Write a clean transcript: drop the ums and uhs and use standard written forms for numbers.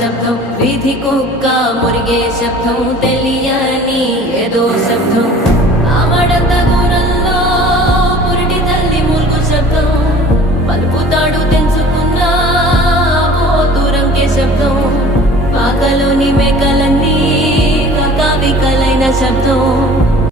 శబ్దం, వీధి కుక్క మురిగే శబ్దం, తెలియని ఏదో శబ్దం. ఆమడంత దూరంలో పురిటి తల్లి మూల్గు శబ్దం, పలుకుతాడు తెంచుకున్న దూరంకే శబ్దం. పాకలోని మేకలన్నీ కకావికలైన శబ్దం.